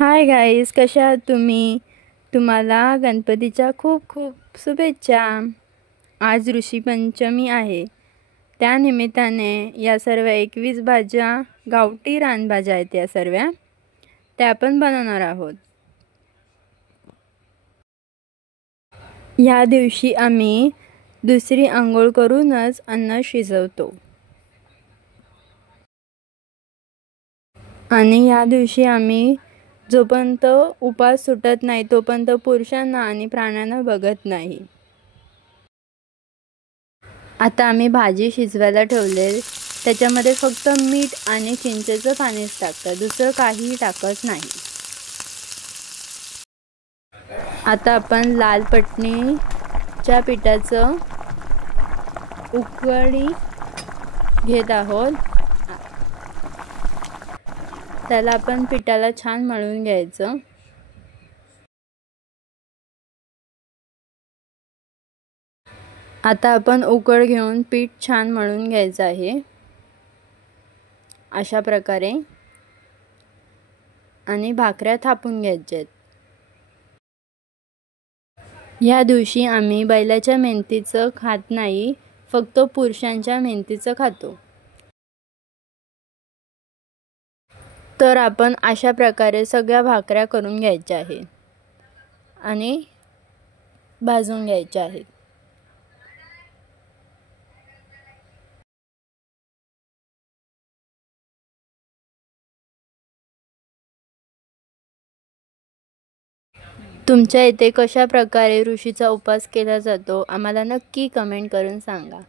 Hi guys, कशा आहात तुम्ही? तुम्हाला गणपतीच्या खूप खूप शुभेच्छा. आज ऋषीपंचमी आहे. त्यानिमित्ताने या सर्व 21 भाज्या, गावठी रानभाज्या आहेत या सर्व, त्या आपण बनवणार आहोत. या दिवशी आम्ही दुसरी आंघोळ करूनच अन्न शिजवतो. आणि या दिवशी आम्ही जोपर्यंत उपास सुटत नाही तोपर्यंत पुरुषांना आणि प्राण्यांना बघत नाही. आता आम्ही भाजी शिजवायला ठेवले. त्याच्यामध्ये फक्त मीठ आणि चिंचेचं पाणीच टाकतं, दुसरं काहीही टाकत नाही. आता आपण लाल चटणीच्या पिठाचं उकळी घेत आहोत. त्याला आपण पिठाला छान मळून घ्यायचं. आता आपण उकळ घेऊन पीठ छान मळून घ्यायचं आहे अशा प्रकारे, आणि भाकऱ्या थापून घ्यायच्या आहेत. या दिवशी आम्ही बैलाच्या मेहनतीचं खात नाही, फक्त पुरुषांच्या मेहनतीचं खातो. तर आपण अशा प्रकारे सगळ्या भाकऱ्या करून घ्यायच्या आहेत आणि भाजून घ्यायच्या आहेत. तुमच्या इथे कशा प्रकारे ऋषीचा उपवास केला जातो आम्हाला नक्की कमेंट करून सांगा.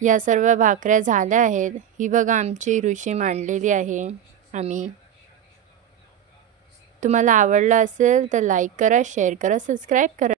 या सर्व भाकऱ्या झाल्या आहेत. ही बघा आमची ऋषी मांडलेली आहे आम्ही. तुम्हाला आवडला असेल तर लाईक करा, शेअर करा, सबस्क्राईब करा.